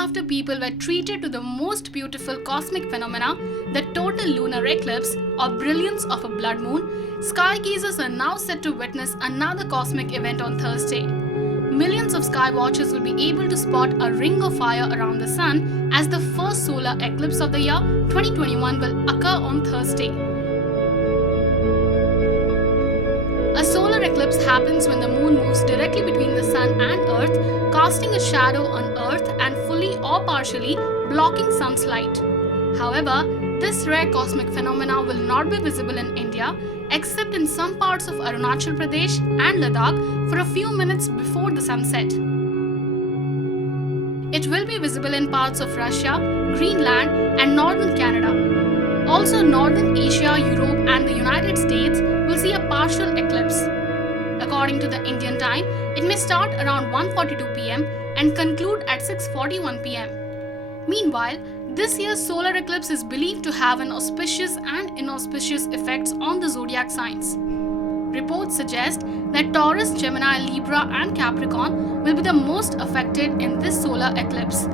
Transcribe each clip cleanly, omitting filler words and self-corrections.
after people were treated to the most beautiful cosmic phenomena, the total lunar eclipse or brilliance of a blood moon, sky gazers are now set to witness another cosmic event on Thursday. Millions of sky watchers will be able to spot a ring of fire around the sun as the first solar eclipse of the year 2021 will occur on Thursday. A solar eclipse happens when the moon moves directly between the sun and earth, casting a shadow on earth and fully or partially blocking sun's light. However, this rare cosmic phenomena will not be visible in India except in some parts of Arunachal Pradesh and Ladakh for a few minutes before the sunset. It will be visible in parts of Russia, Greenland and northern Canada. Also, northern Asia, Europe and the United States will see a partial eclipse. According to the Indian time, it may start around 1:42 pm and conclude at 6:41 pm. Meanwhile, this year's solar eclipse is believed to have an auspicious and inauspicious effects on the zodiac signs. Reports suggest that Taurus, Gemini, Libra and Capricorn will be the most affected in this solar eclipse.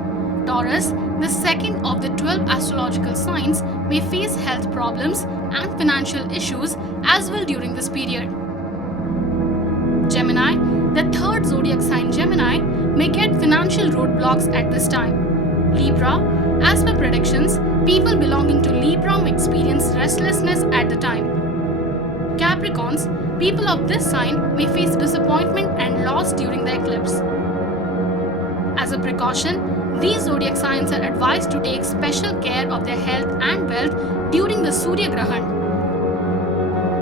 Taurus, the second of the 12 astrological signs, may face health problems and financial issues as well during this period. Gemini, the third zodiac sign Gemini, may get financial roadblocks at this time. Libra, as per predictions, people belonging to Libra may experience restlessness at the time. Capricorns, people of this sign may face disappointment and loss during the eclipse. As a precaution, these zodiac signs are advised to take special care of their health and wealth during the Surya Grahan.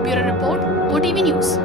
Bureau Report, OTV News.